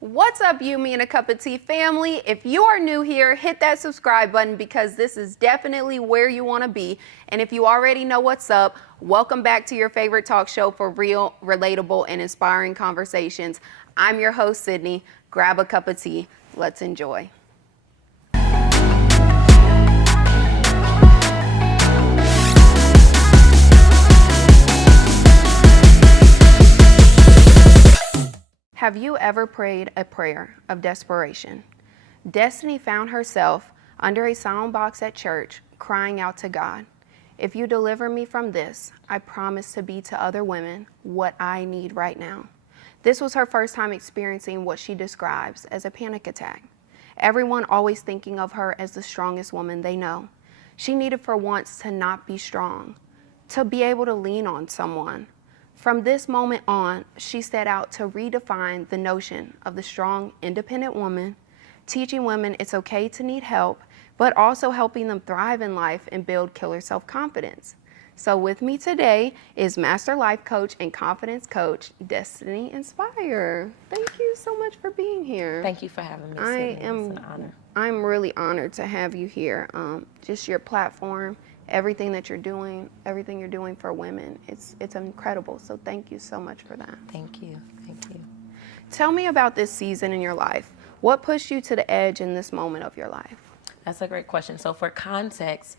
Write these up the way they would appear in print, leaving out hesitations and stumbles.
What's up, you, me, and a cup of tea family? If you are new here, hit that subscribe button because this is definitely where you want to be. And if you already know what's up, welcome back to your favorite talk show for real, relatable, and inspiring conversations. I'm your host, Sydney. Grab a cup of tea. Let's enjoy. Have you ever prayed a prayer of desperation? Destiny found herself under a sound box at church, crying out to God, "If you deliver me from this, I promise to be to other women what I need right now." This was her first time experiencing what she describes as a panic attack. Everyone always thinking of her as the strongest woman they know. She needed for once to not be strong, to be able to lean on someone. From this moment on, she set out to redefine the notion of the strong, independent woman, teaching women it's okay to need help, but also helping them thrive in life and build killer self-confidence. So with me today is Master Life Coach and Confidence Coach, Destiny Inspire. Thank you so much for being here. Thank you for having me, Sydney. It's an honor. I'm really honored to have you here. Just your platform, everything that you're doing, everything you're doing for women, it's incredible. So thank you so much for that. Thank you. Thank you. Tell me about this season in your life. What pushed you to the edge in this moment of your life? That's a great question. So for context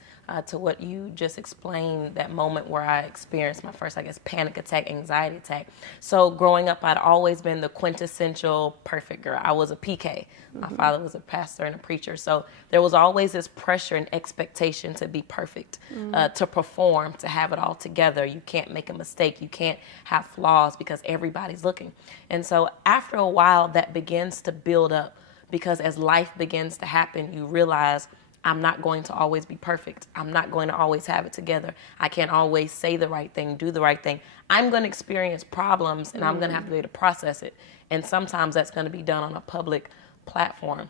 to what you just explained, that moment where I experienced my first, panic attack, anxiety attack. So growing up, I'd always been the quintessential perfect girl. I was a PK. My father was a pastor and a preacher. So there was always this pressure and expectation to be perfect, to perform, to have it all together. You can't make a mistake. You can't have flaws because everybody's looking. And so after a while, that begins to build up. Because as life begins to happen, you realize I'm not going to always be perfect. I'm not going to always have it together. I can't always say the right thing, do the right thing. I'm going to experience problems and I'm going to have to be able to process it. And sometimes that's going to be done on a public platform.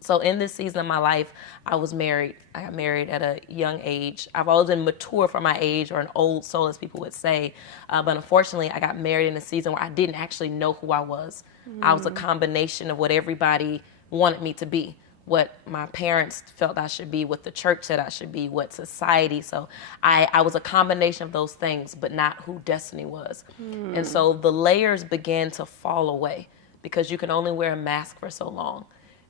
So in this season of my life, I was married. I got married at a young age. I've always been mature for my age, or an old soul, as people would say. But unfortunately, I got married in a season where I didn't actually know who I was. I was a combination of what everybody wanted me to be, what my parents felt I should be, what the church said I should be, what society. So I was a combination of those things, but not who Destiny was. And so the layers began to fall away because you can only wear a mask for so long.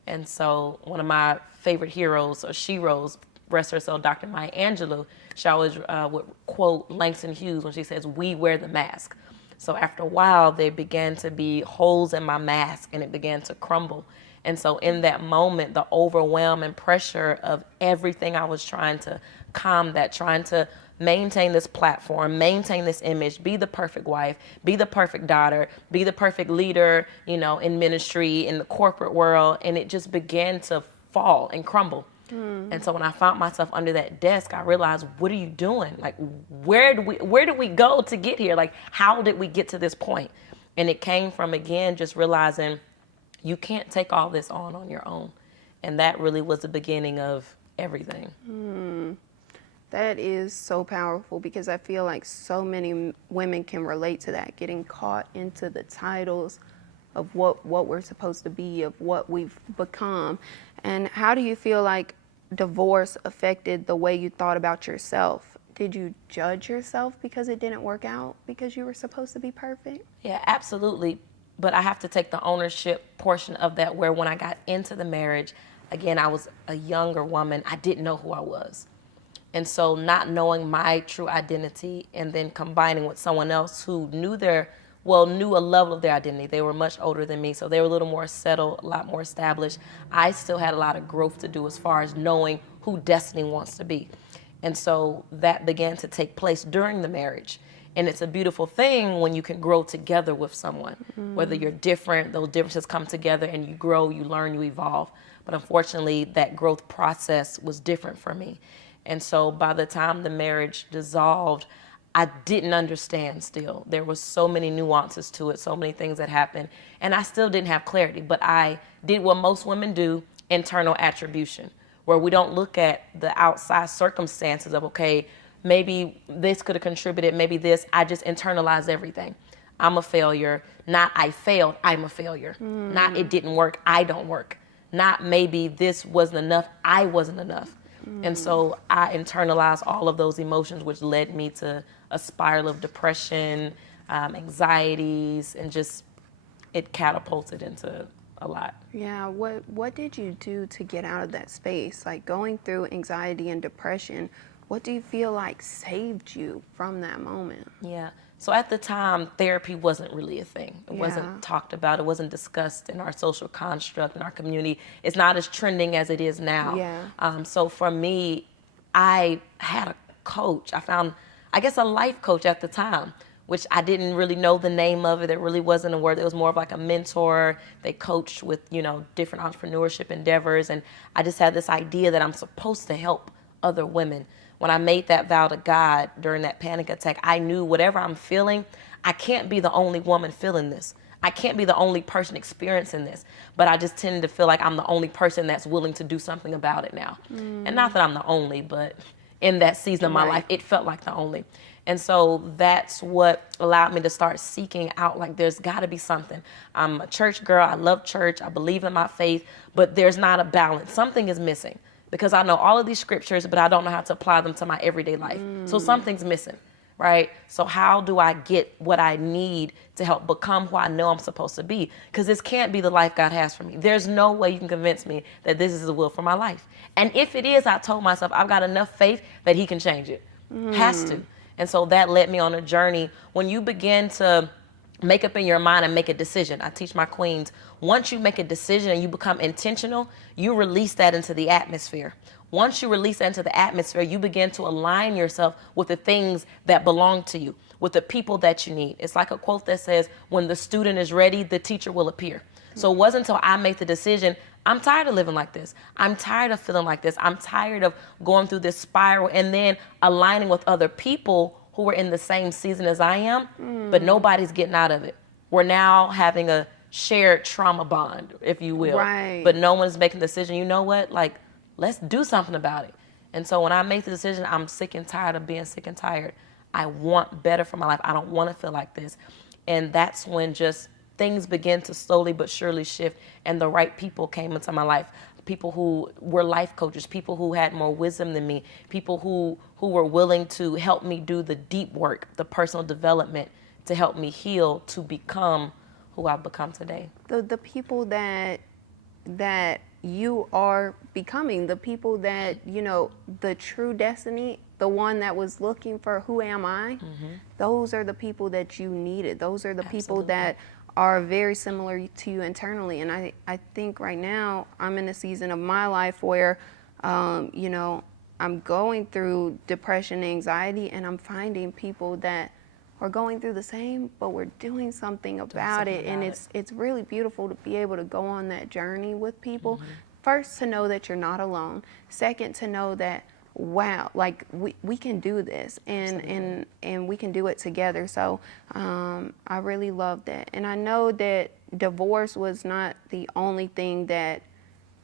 And so one of my favorite heroes, or sheroes, rest herself, Dr. Maya Angelou, she always would quote Langston Hughes when she says, "We wear the mask." So after a while, there began to be holes in my mask and it began to crumble. And so in that moment, the overwhelm and pressure of everything I was trying to calm that, trying to maintain this platform, maintain this image, be the perfect wife, be the perfect daughter, be the perfect leader, in ministry, in the corporate world. And it just began to fall and crumble. And so when I found myself under that desk, I realized, what are you doing? Like, where did we go to get here? Like, how did we get to this point? And it came from, again, just realizing you can't take all this on your own. And that really was the beginning of everything. That is so powerful because I feel like so many women can relate to that, getting caught into the titles of what we're supposed to be, of what we've become. And how do you feel like divorce affected the way you thought about yourself? Did you judge yourself because it didn't work out because you were supposed to be perfect? Yeah, absolutely. But I have to take the ownership portion of that, where when I got into the marriage, again, I was a younger woman. I didn't know who I was. And so not knowing my true identity and then combining with someone else who knew a level of their identity. They were much older than me, so they were a little more settled, a lot more established. I still had a lot of growth to do as far as knowing who Destiny wants to be. And so that began to take place during the marriage. And it's a beautiful thing when you can grow together with someone. Whether you're different, those differences come together and you grow, you learn, you evolve. But unfortunately, that growth process was different for me. And so by the time the marriage dissolved, I didn't understand still. There were so many nuances to it, so many things that happened. And I still didn't have clarity. But I did what most women do, internal attribution, where we don't look at the outside circumstances of, okay, maybe this could have contributed, maybe this. I just internalized everything. I'm a failure. Not I failed, I'm a failure. Not it didn't work, I don't work. Not maybe this wasn't enough, I wasn't enough. And so I internalized all of those emotions, which led me to a spiral of depression, anxieties, and just it catapulted into a lot. Yeah, what did you do to get out of that space? Like going through anxiety and depression, what do you feel like saved you from that moment? Yeah. So at the time, therapy wasn't really a thing. It Yeah. wasn't talked about. It wasn't discussed in our social construct, in our community. It's not as trending as it is now. Yeah. So for me, I had a coach. I found, I guess, a life coach at the time, which I didn't really know the name of it. It really wasn't a word. It was more of like a mentor. They coached with, different entrepreneurship endeavors. And I just had this idea that I'm supposed to help other women. When I made that vow to God during that panic attack, I knew whatever I'm feeling, I can't be the only woman feeling this. I can't be the only person experiencing this. But I just tended to feel like I'm the only person that's willing to do something about it now. And not that I'm the only, but in that season of my life, it felt like the only. And so that's what allowed me to start seeking out, like, there's got to be something. I'm a church girl. I love church. I believe in my faith, but there's not a balance. Something is missing. Because I know all of these scriptures, but I don't know how to apply them to my everyday life. So something's missing, right? So how do I get what I need to help become who I know I'm supposed to be? Because this can't be the life God has for me. There's no way you can convince me that this is the will for my life. And if it is, I told myself I've got enough faith that he can change it. Has to. And so that led me on a journey. When you begin to make up in your mind and make a decision. I teach my queens, once you make a decision and you become intentional, you release that into the atmosphere. Once you release that into the atmosphere, you begin to align yourself with the things that belong to you, with the people that you need. It's like a quote that says, when the student is ready, the teacher will appear. So it wasn't until I made the decision, I'm tired of living like this. I'm tired of feeling like this. I'm tired of going through this spiral and then aligning with other people who are in the same season as I am, but nobody's getting out of it. We're now having a shared trauma bond, if you will. Right. But no one's making the decision, you know what, like, let's do something about it. And so when I make the decision, I'm sick and tired of being sick and tired. I want better for my life. I don't want to feel like this. And that's when just things begin to slowly but surely shift, and the right people came into my life. People who were life coaches, people who had more wisdom than me, people who were willing to help me do the deep work, the personal development, to help me heal, to become who I've become today. The people that you are becoming, the people that, the true destiny, the one that was looking for who am I, those are the people that you needed. Those are the people that are very similar to you internally. And I think right now I'm in a season of my life where, I'm going through depression, anxiety, and I'm finding people that are going through the same, but we're doing something about it. And it's really beautiful to be able to go on that journey with people. First, to know that you're not alone. Second, to know that, wow, like we can do this, and we can do it together. So I really love that. And I know that divorce was not the only thing that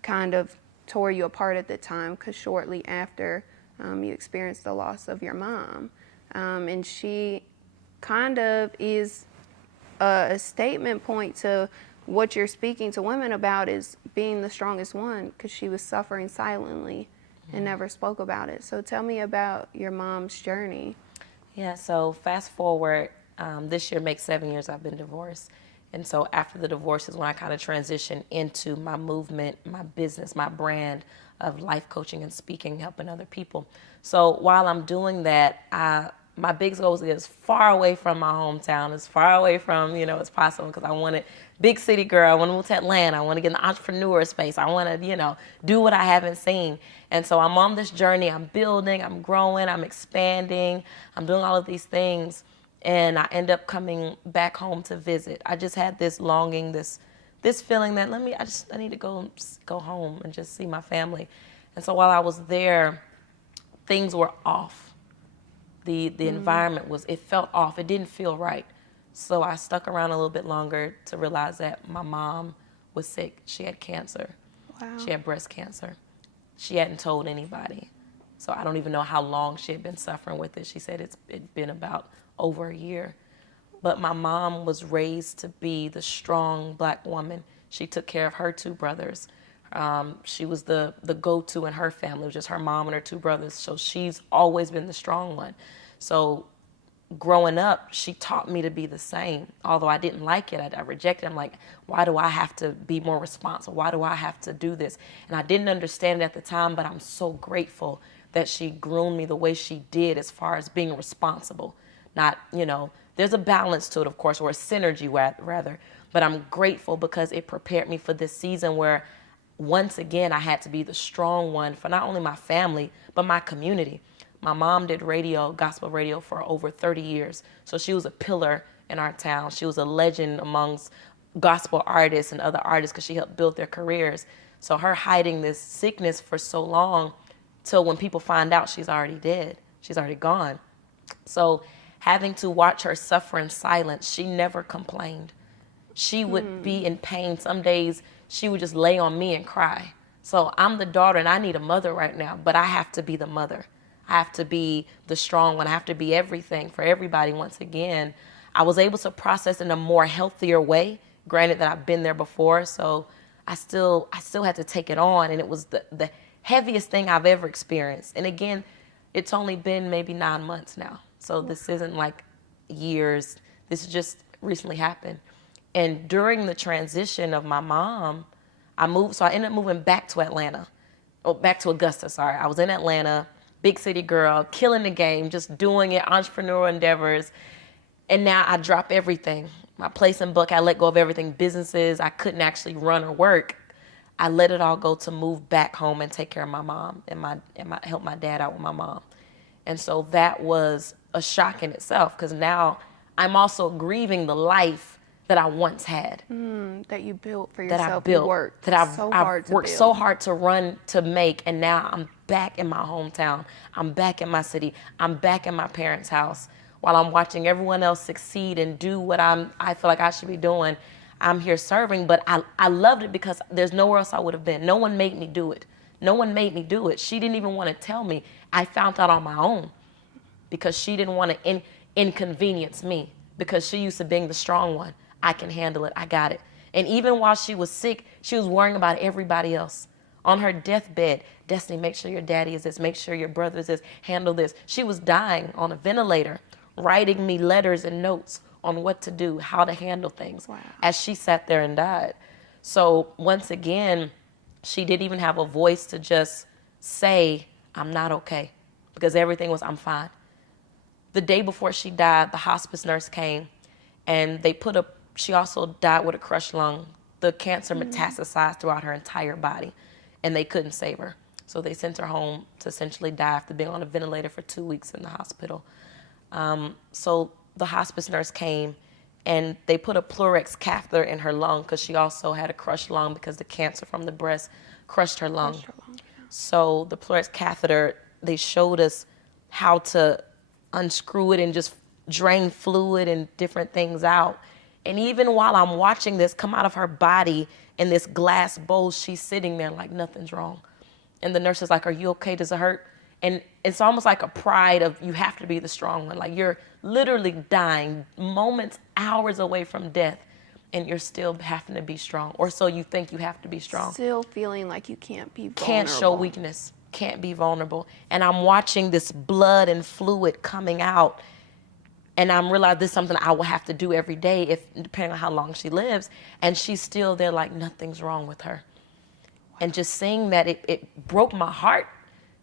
kind of tore you apart at the time, because shortly after you experienced the loss of your mom. And she kind of is a statement point to what you're speaking to women about, is being the strongest one, because she was suffering silently and never spoke about it. So tell me about your mom's journey. Yeah, so fast forward, this year makes 7 years I've been divorced. And so after the divorce is when I kind of transitioned into my movement, my business, my brand of life coaching and speaking, helping other people. So while I'm doing that, my big goal is as far away from my hometown, as far away from, as possible, because I wanted big city girl. I want to move to Atlanta. I want to get in the entrepreneur space. I want to, do what I haven't seen. And so I'm on this journey. I'm building, I'm growing, I'm expanding. I'm doing all of these things. And I end up coming back home to visit. I just had this longing, this feeling that I need to go home and just see my family. And so while I was there, things were off. The environment it felt off. It didn't feel right. So I stuck around a little bit longer to realize that my mom was sick. She had cancer. Wow. She had breast cancer. She hadn't told anybody. So I don't even know how long she had been suffering with it. She said it'd been about over a year. But my mom was raised to be the strong Black woman. She took care of her two brothers. She was the go-to in her family, just her mom and her two brothers. So she's always been the strong one. So growing up, she taught me to be the same. Although I didn't like it, I rejected it. I'm like, why do I have to be more responsible? Why do I have to do this? And I didn't understand it at the time, but I'm so grateful that she groomed me the way she did as far as being responsible. Not, there's a balance to it, of course, or a synergy rather. But I'm grateful because it prepared me for this season where once again I had to be the strong one for not only my family, but my community. My mom did radio, gospel radio, for over 30 years. So she was a pillar in our town. She was a legend amongst gospel artists and other artists because she helped build their careers. So her hiding this sickness for so long, till when people find out, she's already dead. She's already gone. So having to watch her suffer in silence, she never complained. She would be in pain. Some days she would just lay on me and cry. So I'm the daughter and I need a mother right now, but I have to be the mother. I have to be the strong one. I have to be everything for everybody. Once again, I was able to process in a more healthier way. Granted that I've been there before, so I still had to take it on, and it was the heaviest thing I've ever experienced. And again, it's only been maybe 9 months now, so this isn't like years. This just recently happened. And during the transition of my mom, I ended up moving back to Atlanta. Back to Augusta, sorry. I was in Atlanta, big city girl, killing the game, just doing it, entrepreneurial endeavors. And now I drop everything. My place in Buck, I let go of everything. Businesses I couldn't actually run or work. I let it all go to move back home and take care of my mom and help my dad out with my mom. And so that was a shock in itself, because now I'm also grieving the life that I once had. That you built for yourself. That I built. You worked that so I've hard to worked build. so hard to run, to make, and now I'm back in my hometown. I'm back in my city. I'm back in my parents' house. While I'm watching everyone else succeed and do what I feel like I should be doing, I'm here serving. But I loved it because there's nowhere else I would have been. No one made me do it. No one made me do it. She didn't even want to tell me. I found out on my own because she didn't want to inconvenience me, because she used to being the strong one. I can handle it. I got it. And even while she was sick, she was worrying about everybody else. On her deathbed, Destiny, make sure your daddy is this. Make sure your brother is this. Handle this. She was dying on a ventilator, writing me letters and notes on what to do, how to handle things, as she sat there and died. So once again, she didn't even have a voice to just say, I'm not okay, because everything was, I'm fine. The day before she died, the hospice nurse came, and she also died with a crushed lung. The cancer metastasized throughout her entire body, and they couldn't save her. So they sent her home to essentially die after being on a ventilator for 2 weeks in the hospital. So the hospice nurse came, and they put a Pleurex catheter in her lung, because she also had a crushed lung because the cancer from the breast crushed her lung. So the Pleurex catheter, they showed us how to unscrew it and just drain fluid and different things out. And even while I'm watching this come out of her body in this glass bowl, she's sitting there like nothing's wrong. And the nurse is like, are you okay? Does it hurt? And it's almost like a pride of, you have to be the strong one. Like, you're literally dying, moments, hours away from death, and you're still having to be strong. Or so you think you have to be strong. Still feeling like you can't be vulnerable. Can't show weakness, can't be vulnerable. And I'm watching this blood and fluid coming out, and I'm realizing this is something I will have to do every day, depending on how long she lives. And she's still there like nothing's wrong with her. And just seeing that, it broke my heart,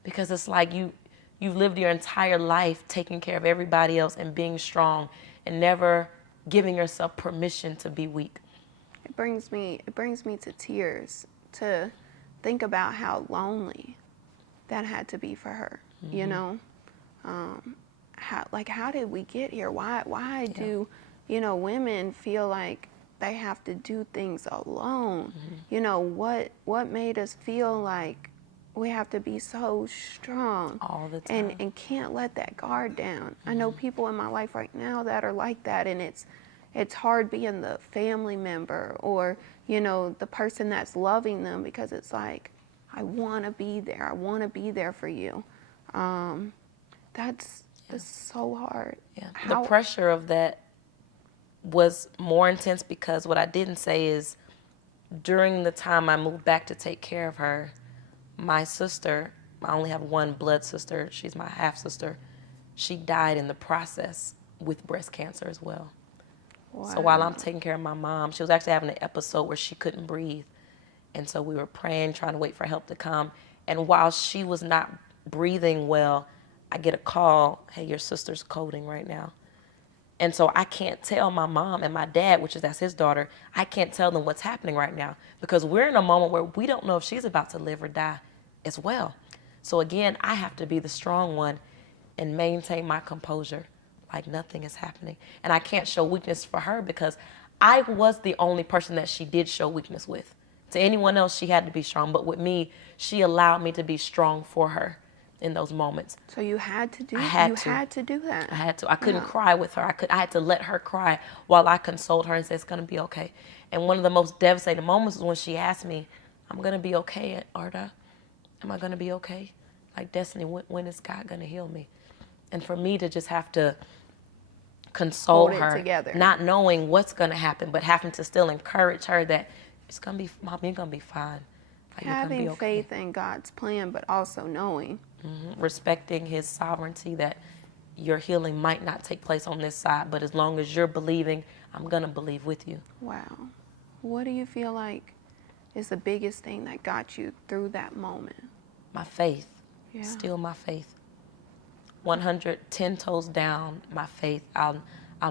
because it's like you've lived your entire life taking care of everybody else and being strong, and never giving yourself permission to be weak. It brings me to tears to think about how lonely that had to be for her. You know, how did we get here? Why do women feel like they have to do things alone? What made us feel like we have to be so strong all the time and can't let that guard down? I know people in my life right now that are like that, and it's hard being the family member or the person that's loving them, because it's like, I want to be there. I want to be there for you. That's so hard. The pressure of that was more intense because what I didn't say is during the time I moved back to take care of her, my sister, I only have one blood sister, she's my half sister, she died in the process with breast cancer as well. Wow. So while I'm taking care of my mom, she was actually having an episode where she couldn't breathe. And so we were praying, trying to wait for help to come. And while she was not breathing well, I get a call, hey, your sister's coding right now. And so I can't tell my mom and my dad, that's his daughter, I can't tell them what's happening right now because we're in a moment where we don't know if she's about to live or die as well. So again, I have to be the strong one and maintain my composure like nothing is happening. And I can't show weakness for her because I was the only person that she did show weakness with. To anyone else, she had to be strong. But with me, she allowed me to be strong for her in those moments. So you had to do that? I had to. I couldn't cry with her. I had to let her cry while I consoled her and said, it's going to be okay. And one of the most devastating moments was when she asked me, I'm going to be okay, Arda. Am I going to be okay? Like, Destiny, when is God going to heal me? And for me to just have to console her, together, not knowing what's going to happen, but having to still encourage her that it's going to be, Mom, you're going to be fine. Like, having be okay. faith in God's plan, but also knowing. Respecting his sovereignty that your healing might not take place on this side, but as long as you're believing, I'm going to believe with you. Wow. What do you feel like is the biggest thing that got you through that moment? My faith. Yeah. Still my faith. 110 toes down, my faith. I'll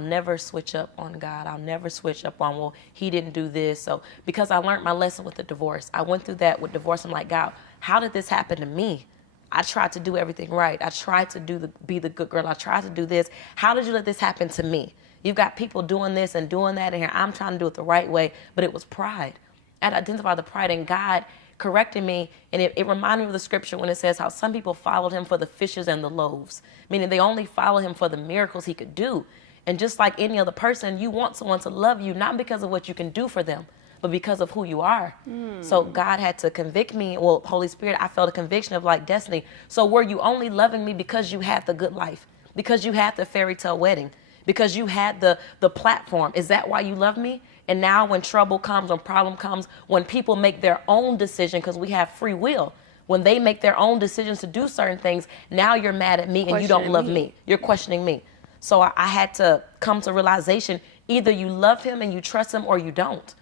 never switch up on God. I'll never switch up on, well, he didn't do this. So because I learned my lesson with the divorce. I went through that with divorce. I'm like, God, how did this happen to me? I tried to do everything right. I tried to be the good girl. I tried to do this. How did you let this happen to me? You've got people doing this and doing that in here. I'm trying to do it the right way, but it was pride. I had to identify the pride in God correcting me, and it reminded me of the scripture when it says how some people followed him for the fishes and the loaves, meaning they only followed him for the miracles he could do. And just like any other person, you want someone to love you, not because of what you can do for them, but because of who you are. So God had to convict me. Well, Holy Spirit, I felt a conviction of like, Destiny, so were you only loving me because you had the good life, because you had the fairy tale wedding, because you had the platform? Is that why you love me? And now when trouble comes, when problem comes, when people make their own decision, because we have free will, when they make their own decisions to do certain things, now you're mad at me and you don't love me. You're questioning me. So I had to come to realization, either you love him and you trust him or you don't.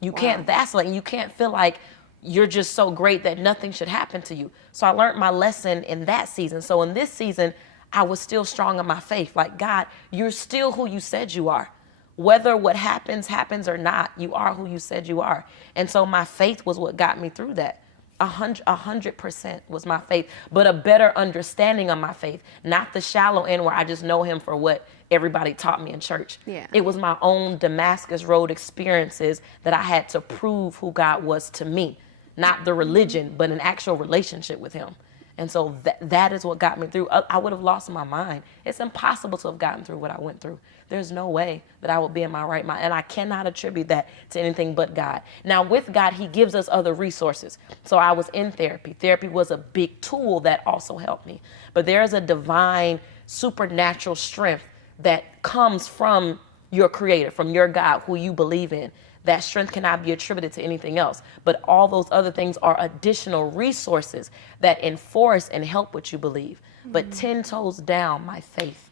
You can't vacillate, and you can't feel like you're just so great that nothing should happen to you. So I learned my lesson in that season. So in this season, I was still strong in my faith. Like, God, you're still who you said you are. Whether what happens or not, you are who you said you are. And so my faith was what got me through that. 100% was my faith, but a better understanding of my faith, not the shallow end where I just know him for what everybody taught me in church. Yeah. It was my own Damascus Road experiences that I had to prove who God was to me, not the religion, but an actual relationship with him. And so that is what got me through. I would have lost my mind. It's impossible to have gotten through what I went through. There's no way that I would be in my right mind. And I cannot attribute that to anything but God. Now, with God, he gives us other resources. So I was in therapy. Therapy was a big tool that also helped me. But there is a divine, supernatural strength that comes from your creator, from your God, who you believe in. That strength cannot be attributed to anything else. But all those other things are additional resources that enforce and help what you believe. But 10 toes down, my faith.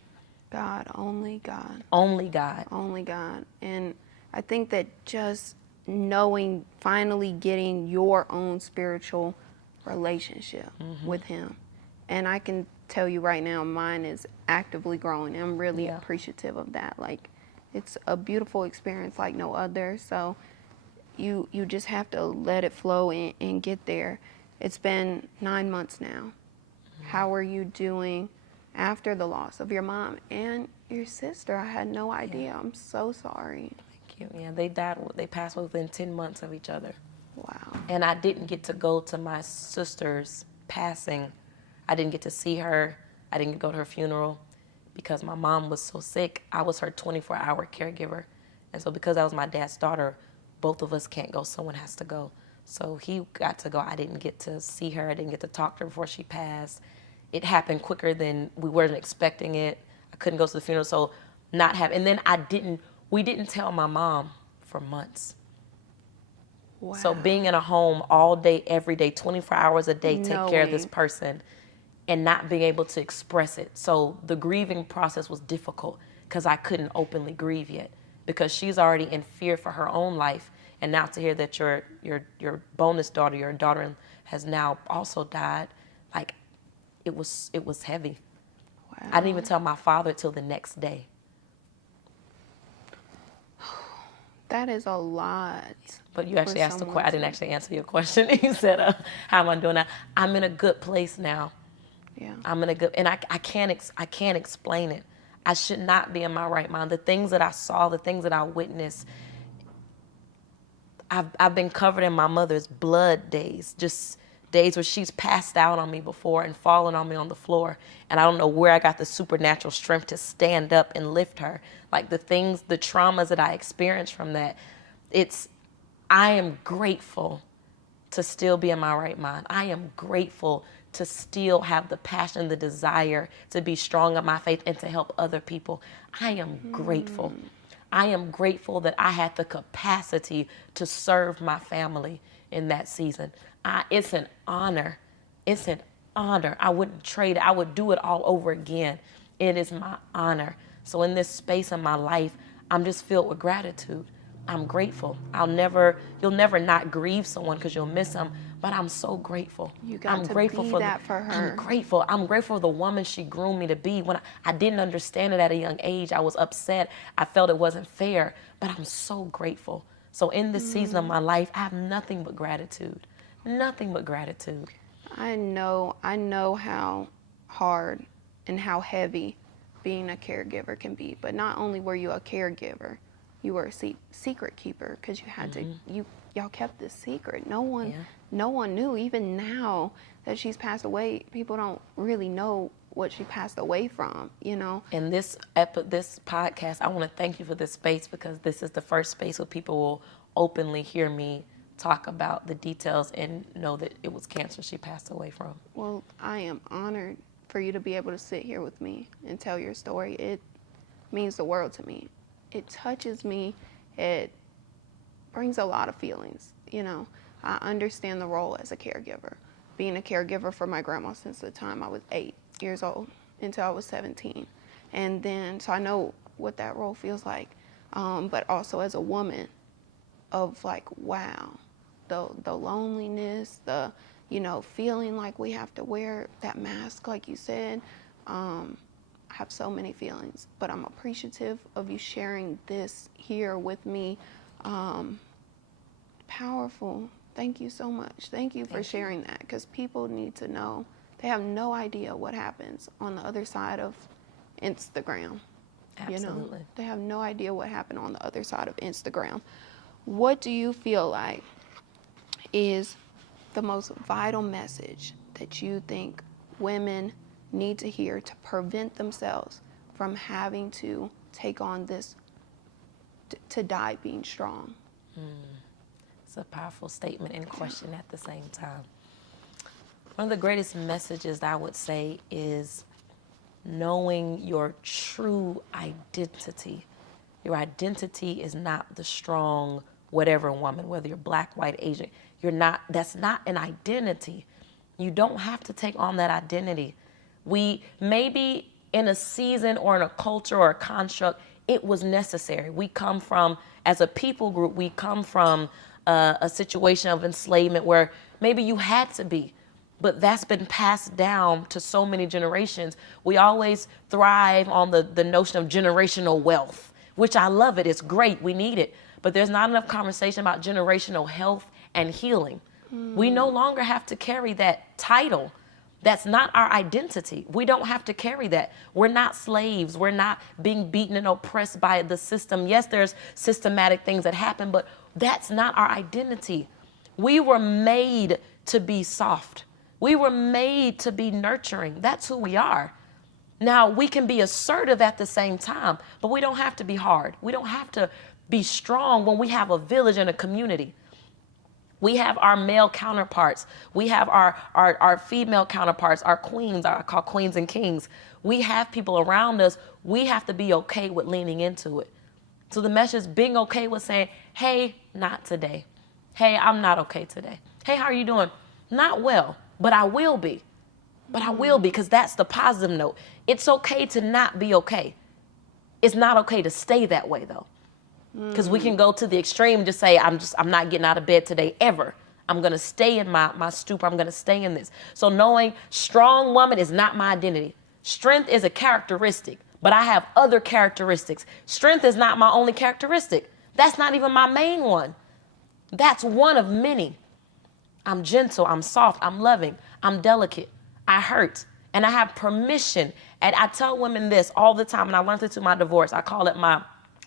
God, only God. Only God. Only God. And I think that just knowing, finally getting your own spiritual relationship with him. And I can tell you right now, mine is actively growing. I'm really appreciative of that. Like, it's a beautiful experience like no other. So you just have to let it flow and get there. It's been 9 months now. How are you doing after the loss of your mom and your sister? I had no idea. I'm so sorry. Thank you. Yeah, they died. They passed within 10 months of each other. Wow. And I didn't get to go to my sister's passing. I didn't get to see her. I didn't go to her funeral because my mom was so sick. I was her 24-hour caregiver. And so because I was my dad's daughter, both of us can't go. Someone has to go. So he got to go. I didn't get to see her. I didn't get to talk to her before she passed. It happened quicker than we weren't expecting it. I couldn't go to the funeral, so not have. And then I didn't We didn't tell my mom for months. Wow. So being in a home all day, every day, 24 hours a day, take care of this person and not being able to express it. So the grieving process was difficult because I couldn't openly grieve yet because she's already in fear for her own life. And now to hear that your bonus daughter, your daughter has now also died, like it was heavy. Wow. I didn't even tell my father till the next day. That is a lot. But you actually asked the question. I didn't actually answer your question. You said, how am I doing now? I'm in a good place now. Yeah. I'm in a good, and I can't explain it. I should not be in my right mind. The things that I saw, the things that I witnessed, I've been covered in my mother's blood days, just days where she's passed out on me before and fallen on me on the floor. And I don't know where I got the supernatural strength to stand up and lift her. Like the things, the traumas that I experienced from that, I am grateful to still be in my right mind. I am grateful to still have the passion, the desire to be strong in my faith and to help other people. I am grateful. I am grateful that I had the capacity to serve my family in that season. It's an honor. It's an honor. I wouldn't trade it. I would do it all over again. It is my honor. So in this space in my life, I'm just filled with gratitude. I'm grateful. You'll never not grieve someone because you'll miss them, but I'm so grateful. You got I'm to grateful be for that for her. I'm grateful. I'm grateful for the woman she groomed me to be. When I didn't understand it at a young age, I was upset. I felt it wasn't fair, but I'm so grateful. So in this season of my life, I have nothing but gratitude. Nothing but gratitude. I know how hard and how heavy being a caregiver can be. But not only were you a caregiver, you were a secret keeper because you had to. Y'all kept this secret. No one knew. Even now that she's passed away, people don't really know what she passed away from. You know. In this podcast, I want to thank you for this space because this is the first space where people will openly hear me talk about the details and know that it was cancer she passed away from. Well, I am honored for you to be able to sit here with me and tell your story. It means the world to me. It touches me. It brings a lot of feelings. You know, I understand the role as a caregiver. Being a caregiver for my grandma since the time I was 8 years old until I was 17. And then, so I know what that role feels like. But also as a woman of like, wow, the loneliness, the, you know, feeling like we have to wear that mask, like you said. I have so many feelings, but I'm appreciative of you sharing this here with me. Powerful. Thank you so much. Thank you for sharing that, because people need to know. They have no idea what happens on the other side of Instagram. Absolutely. You know, they have no idea what happened on the other side of Instagram. What do you feel like is the most vital message that you think women need to hear to prevent themselves from having to take on this, to die being strong? It's a powerful statement and question at the same time. One of the greatest messages I would say is knowing your true identity. Your identity is not the strong whatever woman, whether you're black, white, Asian. That's not an identity. You don't have to take on that identity. We maybe in a season or in a culture or a construct, it was necessary. We come from, as a people group, we come from a situation of enslavement where maybe you had to be, but that's been passed down to so many generations. We always thrive on the notion of generational wealth, which I love it. It's great. We need it. But there's not enough conversation about generational health and healing. We no longer have to carry that title. That's not our identity. We don't have to carry that. We're not slaves. We're not being beaten and oppressed by the system. Yes, there's systematic things that happen, but that's not our identity. We were made to be soft. We were made to be nurturing. That's who we are. Now, we can be assertive at the same time, but we don't have to be hard. We don't have to be strong when we have a village and a community. We have our male counterparts. We have our female counterparts, our queens, I call queens and kings. We have people around us. We have to be okay with leaning into it. So the message is being okay with saying, hey, not today. Hey, I'm not okay today. Hey, how are you doing? Not well, but I will be. But I will be, because that's the positive note. It's okay to not be okay. It's not okay to stay that way, though. Because we can go to the extreme and just say, I'm not getting out of bed today ever. I'm going to stay in my stupor. I'm going to stay in this. So knowing strong woman is not my identity. Strength is a characteristic, but I have other characteristics. Strength is not my only characteristic. That's not even my main one. That's one of many. I'm gentle, I'm soft, I'm loving, I'm delicate, I hurt, and I have permission. And I tell women this all the time, and I learned it through my divorce. I call it my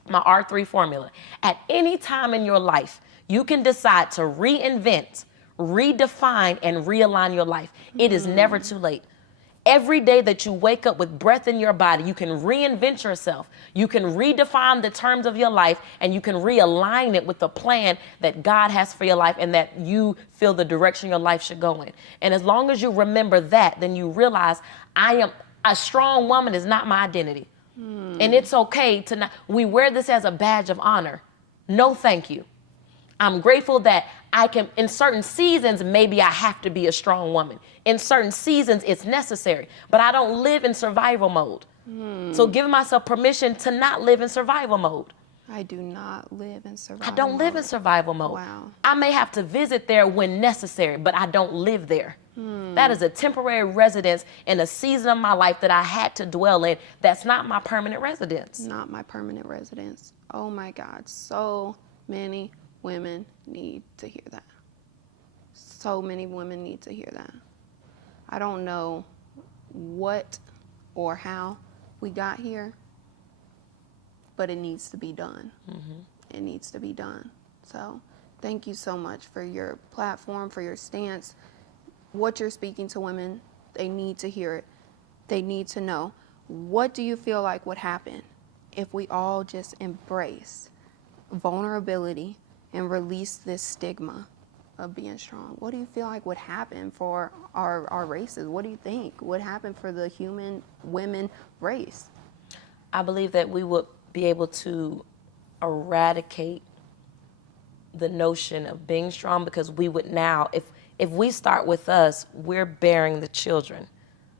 R3 formula. At any time in your life, you can decide to reinvent, redefine, and realign your life. It is never too late. Every day that you wake up with breath in your body, you can reinvent yourself. You can redefine the terms of your life, and you can realign it with the plan that God has for your life and that you feel the direction your life should go in. And as long as you remember that, then you realize a strong woman is not my identity. And it's okay to not, we wear this as a badge of honor. No, thank you. I'm grateful that I can, in certain seasons, maybe I have to be a strong woman. In certain seasons, it's necessary, but I don't live in survival mode. So giving myself permission to not live in survival mode. I do not live in survival I don't live in survival mode. Wow. I may have to visit there when necessary, but I don't live there. That is a temporary residence in a season of my life that I had to dwell in. That's not my permanent residence. Not my permanent residence. Oh my God. So many women need to hear that. So many women need to hear that. I don't know what or how we got here, but it needs to be done. It needs to be done. So thank you so much for your platform, for your stance, what you're speaking to women. They need to hear it. They need to know. What do you feel like would happen if we all just embrace vulnerability and release this stigma of being strong? What do you feel like would happen for our races? What do you think would happen for the human women race? I believe that we would be able to eradicate the notion of being strong, because we would now, if we start with us, we're bearing the children.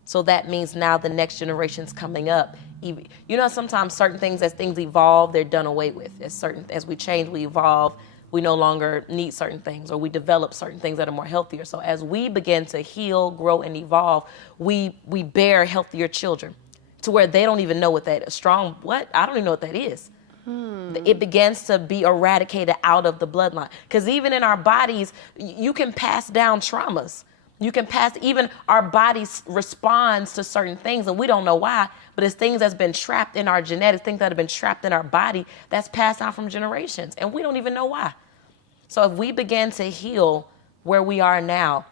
So that means now the next generation's coming up. You know, sometimes certain things, as things evolve, they're done away with. As we change, we evolve, we no longer need certain things, or we develop certain things that are more healthier. So as we begin to heal, grow, and evolve, we bear healthier children to where they don't even know what that is. Strong, what? I don't even know what that is. It begins to be eradicated out of the bloodline. Because even in our bodies, you can pass down traumas. You can pass, even our bodies responds to certain things, and we don't know why, but it's things that's been trapped in our genetics, things that have been trapped in our body that's passed down from generations, and we don't even know why. So if we begin to heal where we are now,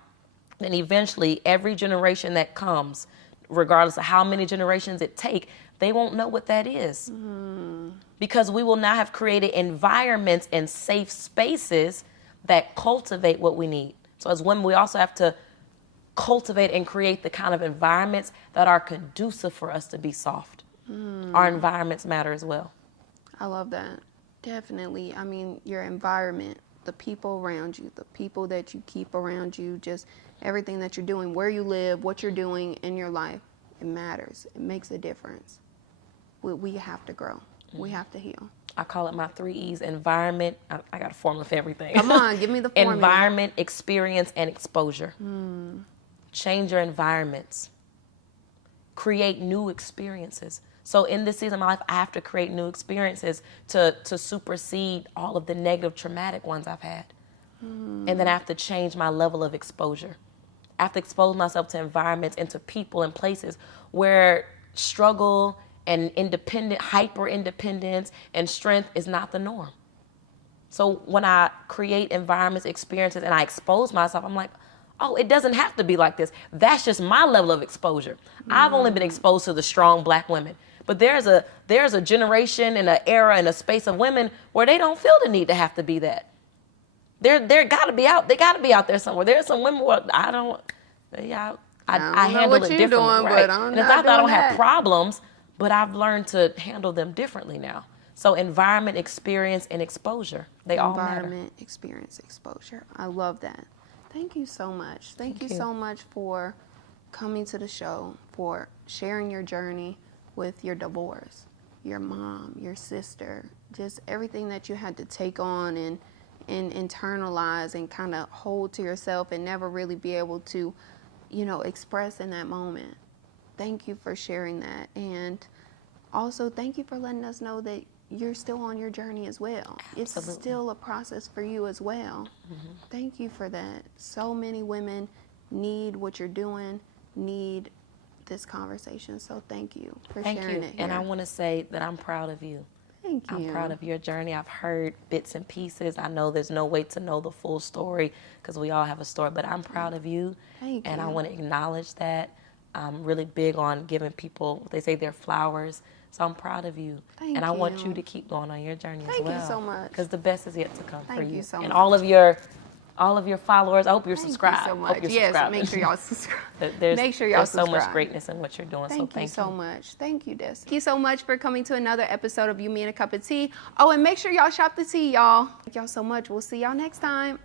then eventually every generation that comes, regardless of how many generations it take, they won't know what that is. Because we will now have created environments and safe spaces that cultivate what we need. So as women, we also have to cultivate and create the kind of environments that are conducive for us to be soft. Our environments matter as well. I love that. Definitely. I mean, your environment, the people around you, the people that you keep around you, just everything that you're doing, where you live, what you're doing in your life, it matters. It makes a difference. We have to grow. We have to heal. I call it my 3 E's: environment. I got a formula for everything. Come on, give me the formula. Environment, experience, and exposure. Change your environments. Create new experiences. So in this season of my life, I have to create new experiences to supersede all of the negative, traumatic ones I've had. And then I have to change my level of exposure. I have to expose myself to environments and to people and places where struggle and hyper independence and strength is not the norm. So when I create environments, experiences, and I expose myself, I'm like, oh, it doesn't have to be like this. That's just my level of exposure. I've only been exposed to the strong Black women. But there's a generation and an era and a space of women where they don't feel the need to have to be that. They gotta be out there somewhere. There's some women where I handle it differently, right? And it's not that I don't have problems, but I've learned to handle them differently now. So environment, experience, and exposure, they all matter. Environment, experience, exposure. I love that. Thank you so much. Thank you so much for coming to the show, for sharing your journey with your divorce, your mom, your sister, just everything that you had to take on and internalize and kind of hold to yourself and never really be able to, express in that moment. Thank you for sharing that. And also, thank you for letting us know that you're still on your journey as well. Absolutely. It's still a process for you as well. Thank you for that. So many women need what you're doing, need this conversation. So thank you for sharing it here. And I want to say that I'm proud of you. Thank you. I'm proud of your journey. I've heard bits and pieces. I know there's no way to know the full story because we all have a story, but I'm proud of you. Thank and you. I want to acknowledge that. I'm really big on giving people, they say, their flowers. So I'm proud of you. Thank and I want you. you to keep going on your journey as Thank well. you so much. Because the best is yet to come for Thank you. you so and much. all of your followers, I hope you're subscribed. Thank you so much. Hope you're Yes, subscribed. make sure y'all subscribe. There's so much greatness in what you're doing. Thank you so much. Thank you, Des. Thank you so much for coming to another episode of You, Me, and a Cup of Tea. Oh, and make sure y'all shop the tea, y'all. Thank y'all so much. We'll see y'all next time.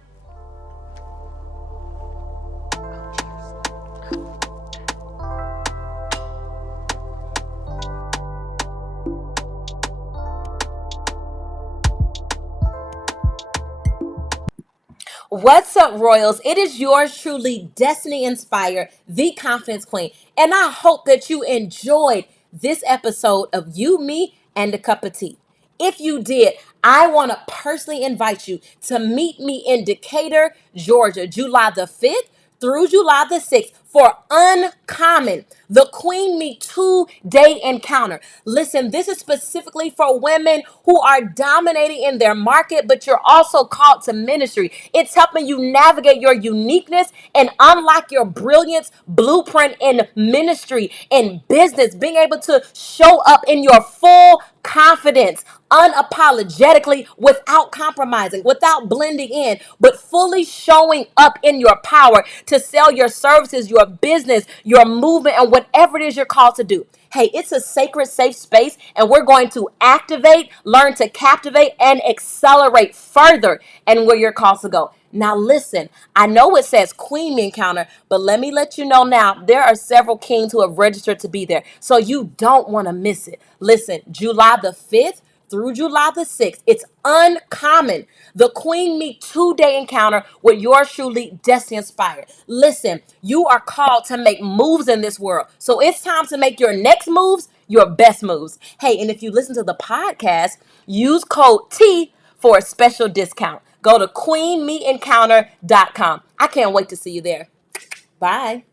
What's up, Royals? It is yours truly, Destiny Inspired, the Confidence Queen. And I hope that you enjoyed this episode of You, Me, and a Cup of Tea. If you did, I want to personally invite you to meet me in Decatur, Georgia, July the 5th through July the 6th for Uncommon, the Queen Me 2-day encounter. Listen, this is specifically for women who are dominating in their market, but you're also called to ministry. It's helping you navigate your uniqueness and unlock your brilliance blueprint in ministry and business, being able to show up in your full confidence, unapologetically, without compromising, without blending in, but fully showing up in your power to sell your services, your business, your movement, and whatever it is you're called to do. Hey, it's a sacred, safe space, and we're going to activate, learn to captivate, and accelerate further and where you're called to go. Now, listen, I know it says Queen Encounter, but let me let you know now, there are several kings who have registered to be there, so you don't want to miss it. Listen, July the 5th through July the 6th, it's Uncommon, the Queen Me 2-day encounter with yours truly, Destiny Inspired. Listen, you are called to make moves in this world, so it's time to make your next moves your best moves. Hey, and if you listen to the podcast, use code T for a special discount. Go to queenmeencounter.com. I can't wait to see you there. Bye.